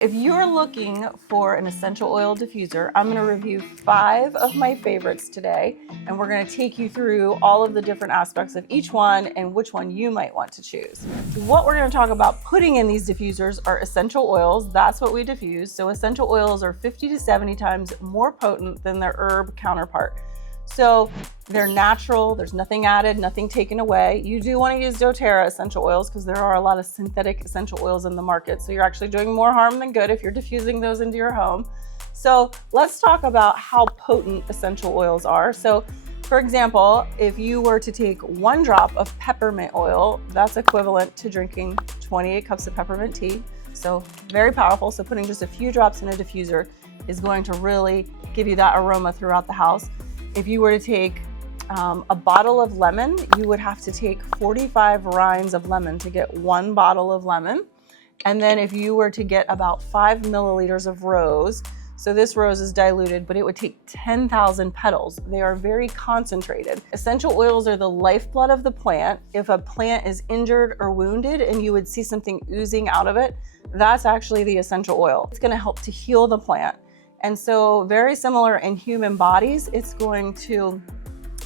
If you're looking for an essential oil diffuser, I'm gonna review 5 of my favorites today, and we're gonna take you through all of the different aspects of each one and which one you might want to choose. What we're gonna talk about putting in these diffusers are essential oils. That's what we diffuse. So essential oils are 50 to 70 times more potent than their herb counterpart. So they're natural, there's nothing added, nothing taken away. You do want to use doTERRA essential oils because there are a lot of synthetic essential oils in the market. So you're actually doing more harm than good if you're diffusing those into your home. So let's talk about how potent essential oils are. So for example, if you were to take 1 drop of peppermint oil, that's equivalent to drinking 28 cups of peppermint tea. So very powerful. So putting just a few drops in a diffuser is going to really give you that aroma throughout the house. If you were to take a bottle of lemon, you would have to take 45 rinds of lemon to get 1 bottle of lemon. And then if you were to get about 5 milliliters of rose, so this rose is diluted, but it would take 10,000 petals. They are very concentrated. Essential oils are the lifeblood of the plant. If a plant is injured or wounded and you would see something oozing out of it, that's actually the essential oil. It's gonna help to heal the plant. And so very similar in human bodies, it's going to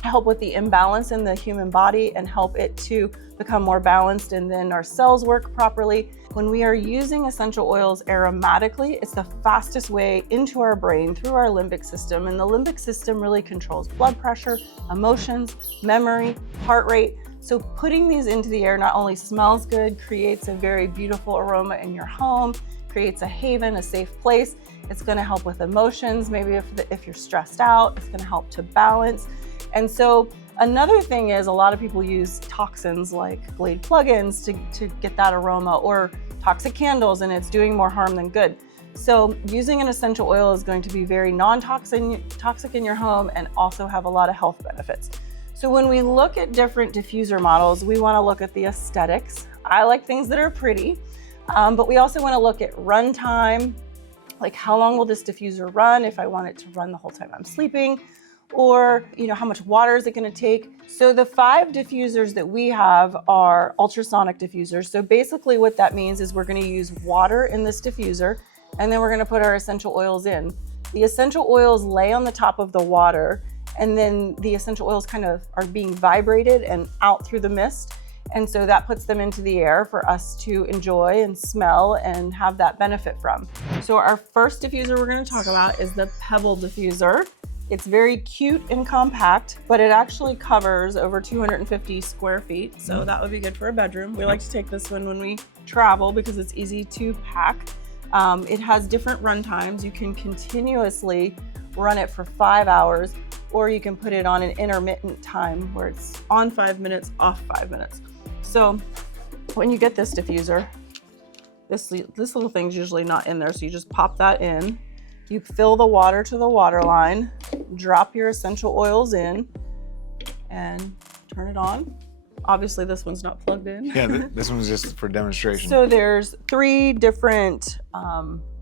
help with the imbalance in the human body and help it to become more balanced, and then our cells work properly. When we are using essential oils aromatically, it's the fastest way into our brain through our limbic system. And the limbic system really controls blood pressure, emotions, memory, heart rate. So putting these into the air not only smells good, creates a very beautiful aroma in your home, creates a haven, a safe place. It's gonna help with emotions. Maybe if you're stressed out, it's gonna help to balance. And so another thing is a lot of people use toxins like Glade plugins to get that aroma, or toxic candles, and it's doing more harm than good. So using an essential oil is going to be very toxic in your home and also have a lot of health benefits. So when we look at different diffuser models, we wanna look at the aesthetics. I like things that are pretty, but we also wanna look at runtime, like how long will this diffuser run if I want it to run the whole time I'm sleeping, or how much water is it going to take. So the 5 diffusers that we have are ultrasonic diffusers. So basically what that means is we're going to use water in this diffuser, and then we're going to put our essential oils in. The essential oils lay on the top of the water, and then the essential oils kind of are being vibrated and out through the mist. And so that puts them into the air for us to enjoy and smell and have that benefit from. So our first diffuser we're going to talk about is the Pebble diffuser. It's very cute and compact, but it actually covers over 250 square feet. So that would be good for a bedroom. We like to take this one when we travel because it's easy to pack. It has different run times. You can continuously run it for 5 hours, or you can put it on an intermittent time where it's on 5 minutes, off 5 minutes. So when you get this diffuser, this little thing's usually not in there. So you just pop that in, you fill the water to the water line, drop your essential oils in, and turn it on. Obviously this one's not plugged in. Yeah, this one's just for demonstration. So there's 3 different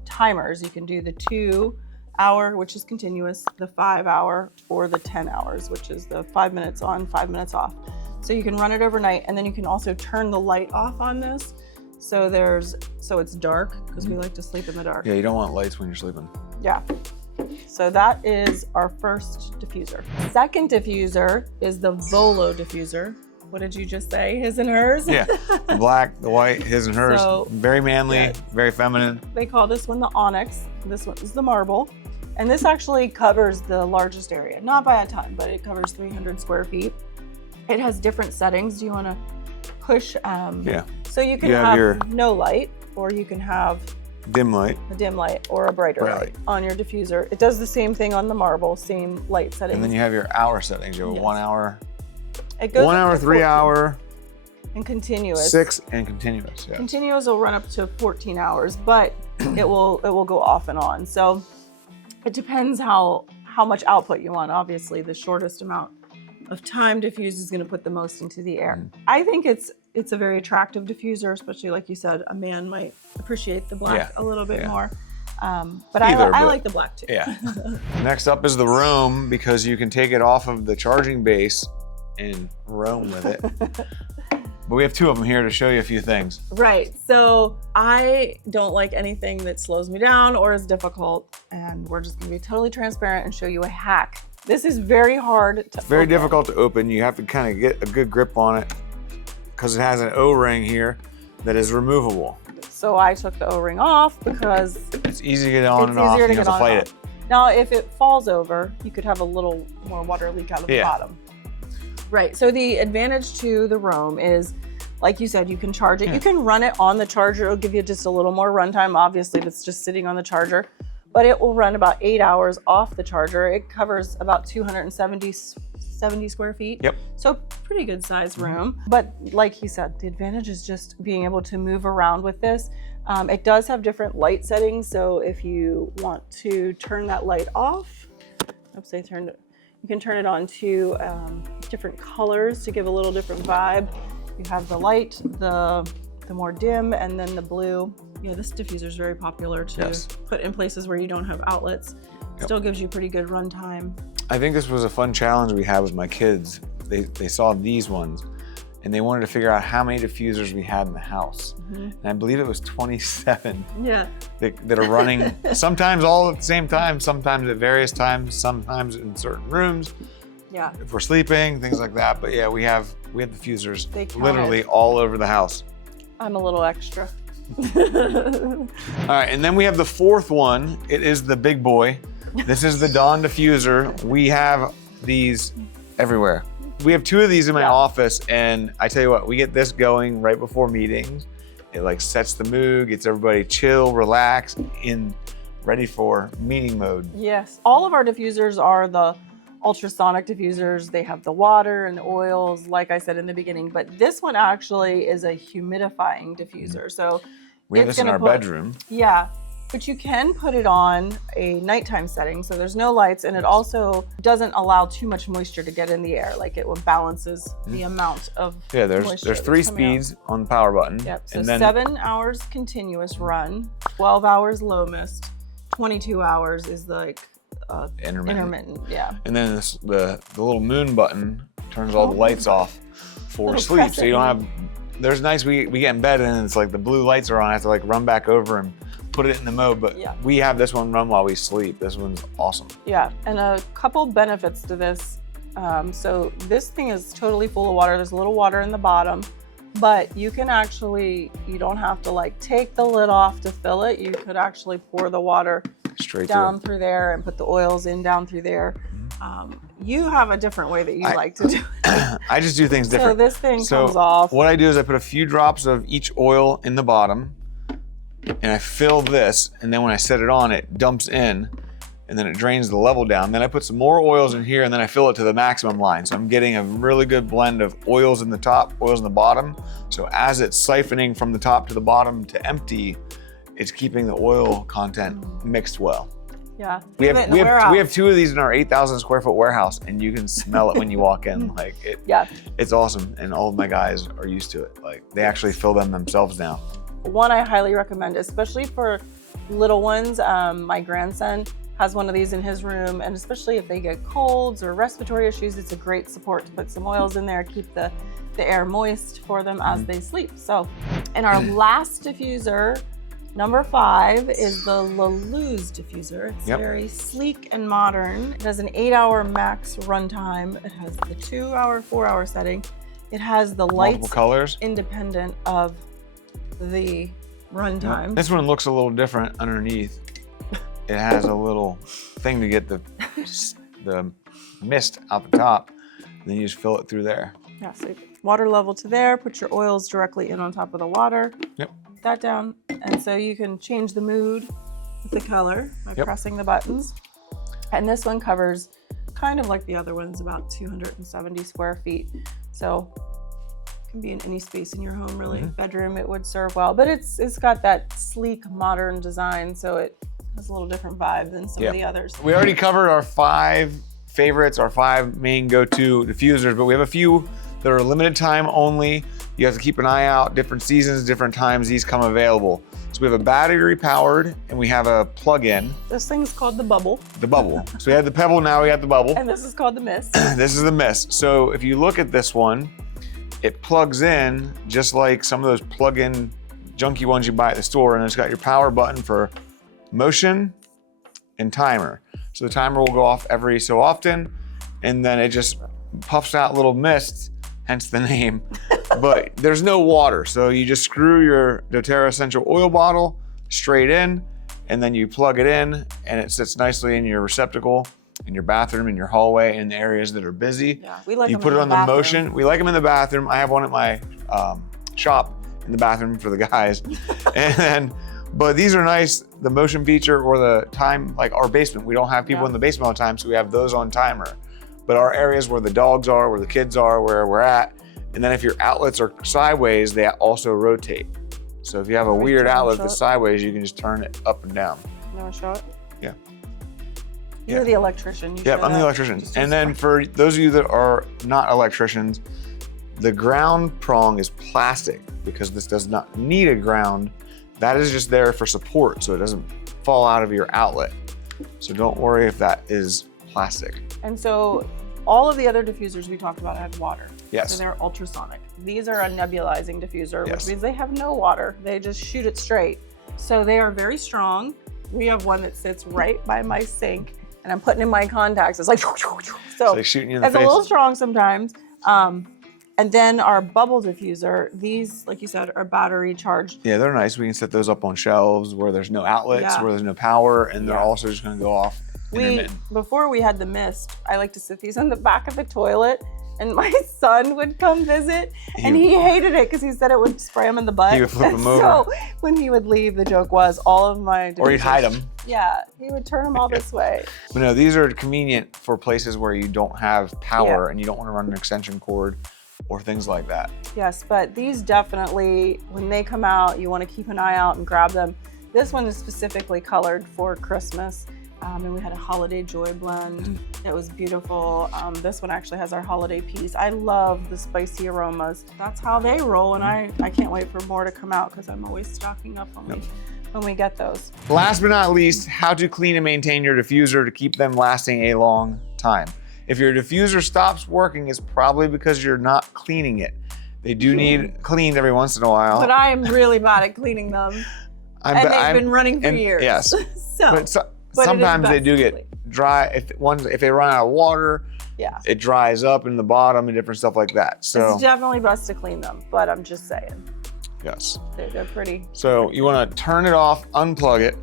timers. You can do the 2-hour, which is continuous, the 5-hour, or the 10 hours, which is the 5 minutes on, 5 minutes off. So you can run it overnight, and then you can also turn the light off on this. So it's dark, because we like to sleep in the dark. Yeah, you don't want lights when you're sleeping. Yeah. So that is our first diffuser. Second diffuser is the Volo diffuser. What did you just say? His and hers? Yeah, the black, the white, his and hers. So, very manly, yeah. Very feminine. They call this one the onyx. This one is the marble. And this actually covers the largest area. Not by a ton, but it covers 300 square feet. It has different settings. Do you want to push? Yeah. So you can have no light, or you can have dim light, a dim light, or a brighter light on your diffuser. It does the same thing on the marble, same light settings. And then you have your hour settings. You have a 1 hour, it goes 1 hour, 3 hour, and continuous. 6 and continuous. Yes. Continuous will run up to 14 hours, but it will go off and on. So it depends how much output you want. Obviously, the shortest amount of time diffused is going to put the most into the air. I think it's a very attractive diffuser, especially like you said, a man might appreciate the black a little bit more. But I like the black too. Yeah. Next up is the roam, because you can take it off of the charging base and roam with it. But we have two of them here to show you a few things. Right, so I don't like anything that slows me down or is difficult, and we're just gonna be totally transparent and show you a hack. This is very hard to Very open. difficult to open. You have to kind of get a good grip on it because it has an O-ring here that is removable. So I took the O-ring off because It's easy to get on and off. easier to You have get to on fight and it. off. Now, if it falls over, you could have a little more water leak out of the bottom. Right, so the advantage to the Roam is, like you said, you can charge it. You can run it on the charger. It'll give you just a little more runtime, obviously, if it's just sitting on the charger. But it will run about 8 hours off the charger. It covers about 270 square feet. Yep. So pretty good sized room. But like he said, the advantage is just being able to move around with this. It does have different light settings. So if you want to turn that light off, oops, I turned it. You can turn it on to different colors to give a little different vibe. You have the light, the more dim, and then the blue. You know, this diffuser is very popular to put in places where you don't have outlets. Still gives you pretty good run time. I think this was a fun challenge we had with my kids. They saw these ones and they wanted to figure out how many diffusers we had in the house. And I believe it was 27 that are running, sometimes all at the same time, sometimes at various times, sometimes in certain rooms. Yeah. If we're sleeping, things like that. But yeah, we have diffusers literally counted. all over the house. I'm a little extra. All right, and then we have the fourth one. It is the big boy. This is the Dawn diffuser. We have these everywhere. We have two of these in my office, and I tell you what, we get this going right before meetings. It like sets the mood, gets everybody chill, relax, ready for meeting mode. Yes, all of our diffusers are the ultrasonic diffusers. They have the water and the oils, like I said in the beginning, but this one actually is a humidifying diffuser. So we have this in our bedroom. Yeah, but you can put it on a nighttime setting, so there's no lights, and it also doesn't allow too much moisture to get in the air. Like it balances the amount of moisture. There's 3 speeds on the power button. Yep, so and then 7 hours continuous run, 12 hours low mist, 22 hours is like intermittent, yeah. And then the little moon button turns all the lights off for sleep. So you don't have, there's nights we get in bed and it's like the blue lights are on. I have to like run back over and put it in the mode, but we have this one run while we sleep. This one's awesome. Yeah, and a couple benefits to this. So this thing is totally full of water. There's a little water in the bottom, but you can actually, you don't have to like take the lid off to fill it. You could actually pour the water straight down through there and put the oils in down through there. You have a and way that you like to do it. I just do things different. So this thing comes off. What I do is I put a few drops of each oil in the bottom and I fill this, and then when I set it on, it dumps in and then it drains the level down. Then I put some more oils in here and then I fill it to the maximum line. So I'm getting a really good blend of oils in the top, oils in the bottom. So as it's siphoning from the top to the bottom to empty, it's keeping the oil content mixed well. Yeah. We have 2 of these in our 8,000 square foot warehouse, and you can smell it when you walk in. Like it, it's awesome. And all of my guys are used to it. Like they actually fill them themselves now. One I highly recommend, especially for little ones. My grandson has one of these in his room, and especially if they get colds or respiratory issues, it's a great support to put some oils in there, keep the air moist for them as they sleep. So, and our last diffuser, number 5, is the Luluz diffuser. It's very sleek and modern. It has an 8-hour max runtime. It has the 2-hour, 4-hour setting. It has the lights, multiple colors, independent of the runtime. This one looks a little different underneath. It has a little thing to get the mist out the top. Then you just fill it through there. Yeah, so water level to there, put your oils directly in on top of the water. Yep. Put that down, and so you can change the mood with the color by pressing the buttons. And this one covers, kind of like the other ones, about 270 square feet. So it can be in any space in your home, really. Bedroom, it would serve well, but it's got that sleek, modern design, so it has a little different vibe than some of the others. We already covered our 5 favorites, our 5 main go-to diffusers, but we have a few that are limited time only. You have to keep an eye out, different seasons, different times these come available. So we have a battery powered and we have a plug-in. This thing's called the Bubble. The Bubble. So we had the Pebble, now we got the Bubble. And this is called the Mist. This is the Mist. So if you look at this one, it plugs in just like some of those plug-in junky ones you buy at the store, and it's got your power button for motion and timer. So the timer will go off every so often, and then it just puffs out little mists, hence the name. But there's no water, so you just screw your doTERRA essential oil bottle straight in, and then you plug it in, and it sits nicely in your receptacle, in your bathroom, in your hallway, in the areas that are busy. Yeah, we like you them put in it on the bathroom. motion. We like them in the bathroom. I have one at my shop in the bathroom for the guys. And then, but these are nice, the motion feature or the time, like our basement. We don't have people in the basement all the time, so we have those on timer. But our areas where the dogs are, where the kids are, where we're at, and then if your outlets are sideways, they also rotate. So if you have a weird outlet that's sideways, you can just turn it up and down. You want to show it? Yeah. You're the electrician. You Yep, I'm the electrician. And then for those of you that are not electricians, the ground prong is plastic because this does not need a ground. That is just there for support so it doesn't fall out of your outlet. So don't worry if that is plastic. And so all of the other diffusers we talked about had water. Yes. So they're ultrasonic. These are a nebulizing diffuser, Yes. which means they have no water. They just shoot it straight. So they are very strong. We have one that sits right by my sink, and I'm putting in my contacts. It's like, so It's like shooting you in the it's face. a little strong sometimes. And then our bubble diffuser, these, like you said, are battery charged. Yeah, they're nice. We can set those up on shelves where there's no outlets, where there's no power, and they're also just gonna go off intermittent. Before we had the mist, I like to sit these on the back of the toilet, and my son would come visit, and he hated it because he said it would spray him in the butt. He would flip him over. So when he would leave, the joke was all of my diffusers, Or he'd hide them. Yeah, he would turn them all this way. But no, these are convenient for places where you don't have power and you don't want to run an extension cord or things like that. Yes, but these definitely, when they come out, you want to keep an eye out and grab them. This one is specifically colored for Christmas. And we had a holiday joy blend. It was beautiful. This one actually has our holiday piece. I love the spicy aromas. That's how they roll, and I can't wait for more to come out because I'm always stocking up when we get those. Last but not least, how to clean and maintain your diffuser to keep them lasting a long time. If your diffuser stops working, it's probably because you're not cleaning it. They do need cleaned every once in a while. But I am really bad at cleaning them. And they've been running for years. Yes. But sometimes they do get dry. If they run out of water, it dries up in the bottom and different stuff like that. So it's definitely best to clean them, but I'm just saying. Yes. They're pretty. So you want to turn it off, unplug it,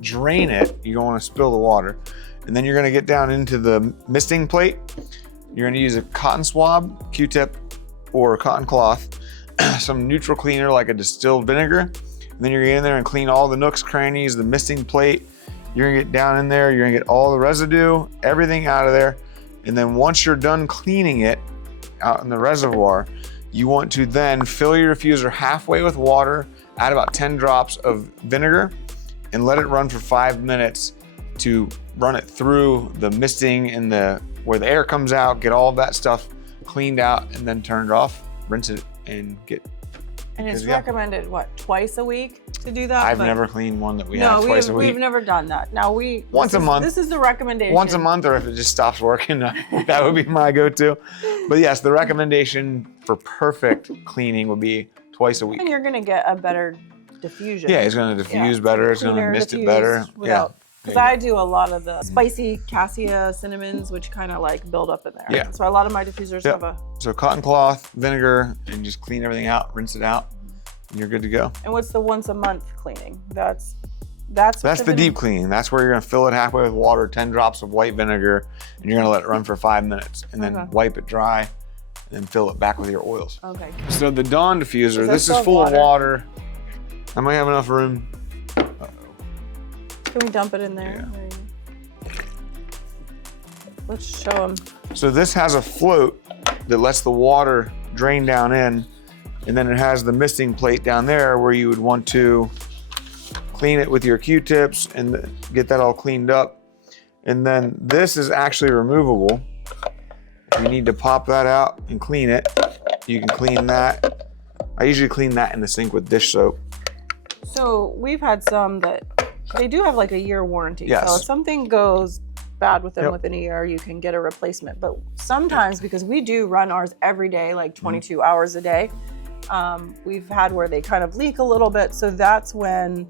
drain it. You don't want to spill the water. And then you're going to get down into the misting plate. You're going to use a cotton swab, Q-tip, or a cotton cloth, some neutral cleaner like a distilled vinegar. And then you're going to get in there and clean all the nooks, crannies, the misting plate. You're going to get down in there. You're going to get all the residue, everything out of there. And then once you're done cleaning it out in the reservoir, you want to then fill your diffuser halfway with water, add about 10 drops of vinegar, and let it run for 5 minutes to run it through the misting and where the air comes out, get all of that stuff cleaned out, and then turn it off, rinse it, and get. And it's recommended, what, twice a week to do that? I've never cleaned one that we have twice a week. We've never done that. Now once a month. This is the recommendation. Once a month, or if it just stops working, that would be my go-to. But yes, the recommendation for perfect cleaning would be twice a week. And you're gonna get a better diffusion. Yeah, it's gonna diffuse better. It's gonna mist it better. Because I do a lot of the spicy cassia cinnamons, which kind of like build up in there. Yeah. So a lot of my diffusers have a. So cotton cloth, vinegar, and just clean everything out, rinse it out, and you're good to go. And what's the once a month cleaning? That's the deep cleaning. That's where you're gonna fill it halfway with water, 10 drops of white vinegar, and you're gonna let it run for 5 minutes, and then wipe it dry, and then fill it back with your oils. Okay. So the Dawn diffuser, this is full of water. I might have enough room. Can we dump it in there? Yeah. Let's show them. So this has a float that lets the water drain down in, and then it has the misting plate down there where you would want to clean it with your Q-tips and get that all cleaned up. And then this is actually removable. If you need to pop that out and clean it, you can clean that. I usually clean that in the sink with dish soap. So we've had some that they do have like a year warranty. Yes. So if something goes bad with them Yep. within a year, you can get a replacement. But sometimes, because we do run ours every day, like 22 hours a day, we've had where they kind of leak a little bit. So that's when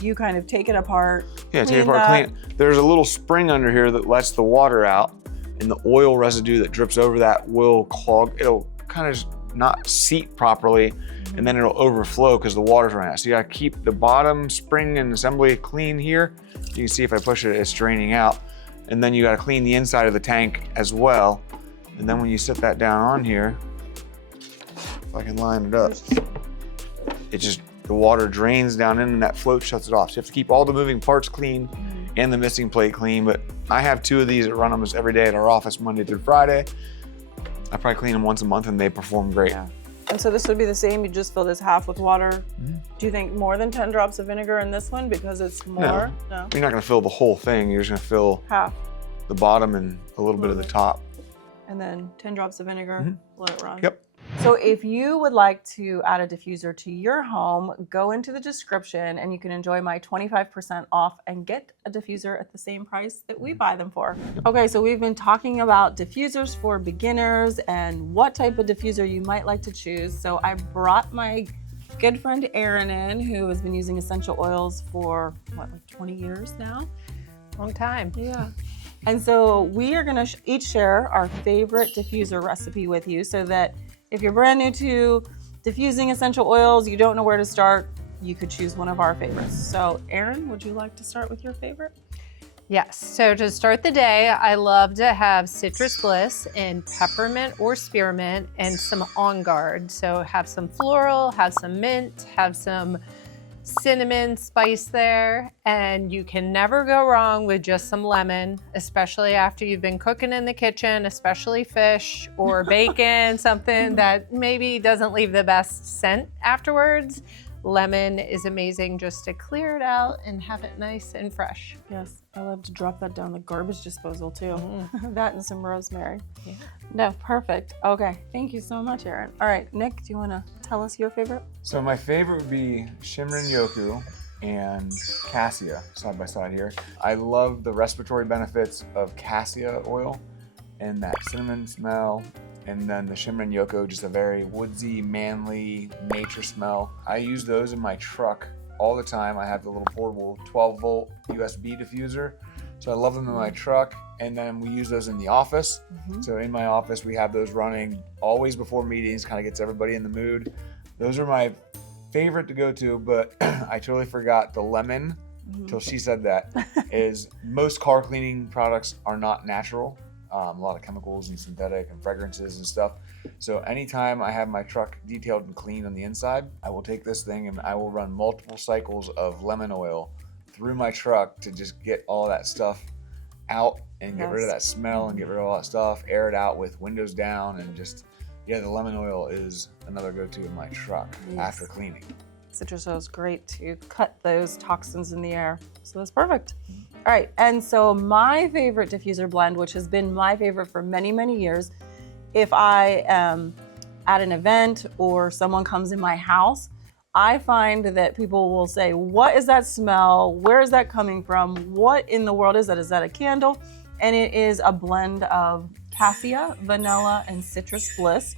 you kind of take it apart. Yeah, take it apart, clean it. There's a little spring under here that lets the water out, and the oil residue that drips over that will clog. It'll kind of not seat properly, and then it'll overflow because the water's running out. So you gotta keep the bottom spring and assembly clean here. You can see if I push it, it's draining out. And then you gotta clean the inside of the tank as well. And then when you set that down on here, if I can line it up, the water drains down in and that float shuts it off. So you have to keep all the moving parts clean and the missing plate clean. But I have 2 of these that run almost every day at our office, Monday through Friday. I probably clean them once a month and they perform great. Yeah. And so this would be the same, you just fill this half with water. Do you think more than 10 drops of vinegar in this one because it's more? No. You're not gonna fill the whole thing, you're just gonna fill Half. the bottom and a little bit of the top. And then 10 drops of vinegar, let it run. Yep. So if you would like to add a diffuser to your home, go into the description and you can enjoy my 25% off and get a diffuser at the same price that we buy them for. Okay, so we've been talking about diffusers for beginners and what type of diffuser you might like to choose. So I brought my good friend Erin in, who has been using essential oils for what, like 20 years now? Long time. Yeah. And so we are gonna each share our favorite diffuser recipe with you so that if you're brand new to diffusing essential oils, you don't know where to start, you could choose one of our favorites. So Erin, would you like to start with your favorite? Yes, so to start the day, I love to have citrus bliss in peppermint or spearmint and some On Guard. So have some floral, have some mint, have some cinnamon spice there, and you can never go wrong with just some lemon, especially after you've been cooking in the kitchen, especially fish or bacon, something that maybe doesn't leave the best scent afterwards. Lemon is amazing just to clear it out and have it nice and fresh. Yes, I love to drop that down the garbage disposal too. That and some rosemary. Yeah. No, perfect. Okay, thank you so much, Erin. All right, Nick, do you want to tell us your favorite? So my favorite would be Shimrin Yoku and Cassia side by side here. I love the respiratory benefits of Cassia oil and that cinnamon smell. And then the Shimrin Yoku, just a very woodsy, manly nature smell. I use those in my truck all the time. I have the little portable 12-volt USB diffuser. So I love them in my truck. And then we use those in the office. So in my office, we have those running always before meetings, kind of gets everybody in the mood. Those are my favorite to go to, but I totally forgot the lemon till she said that, is most car cleaning products are not natural. A lot of chemicals and synthetic and fragrances and stuff. So anytime I have my truck detailed and clean on the inside, I will take this thing and I will run multiple cycles of lemon oil through my truck to just get all that stuff out and get rid of that smell and get rid of all that stuff, air it out with windows down, and just, yeah, the lemon oil is another go-to in my truck after cleaning. Citrus oil is great to cut those toxins in the air. So that's perfect. All right, and so my favorite diffuser blend, which has been my favorite for many, many years, if I am at an event or someone comes in my house, I find that people will say, what is that smell? Where is that coming from? What in the world is that? Is that a candle? And it is a blend of cassia, vanilla, and citrus bliss.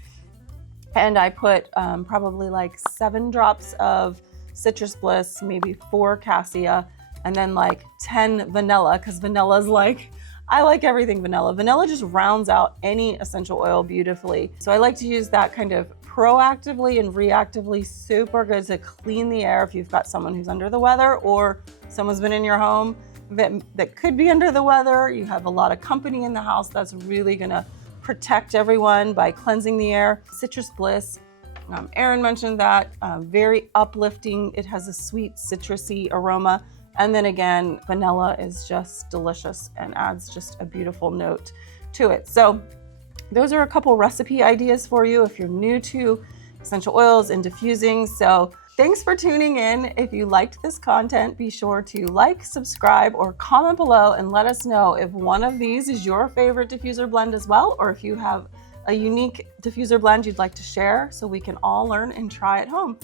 And I put probably like 7 drops of citrus bliss, maybe 4 cassia, and then like 10 vanilla, because vanilla's like, I like everything vanilla. Vanilla just rounds out any essential oil beautifully. So I like to use that kind of proactively and reactively. Super good to clean the air if you've got someone who's under the weather or someone's been in your home that could be under the weather. You have a lot of company in the house. That's really gonna protect everyone by cleansing the air. Citrus bliss, Erin mentioned that, very uplifting. It has a sweet citrusy aroma. And then again, vanilla is just delicious and adds just a beautiful note to it. So those are a couple recipe ideas for you if you're new to essential oils and diffusing. So thanks for tuning in. If you liked this content, be sure to like, subscribe, or comment below and let us know if one of these is your favorite diffuser blend as well, or if you have a unique diffuser blend you'd like to share so we can all learn and try at home.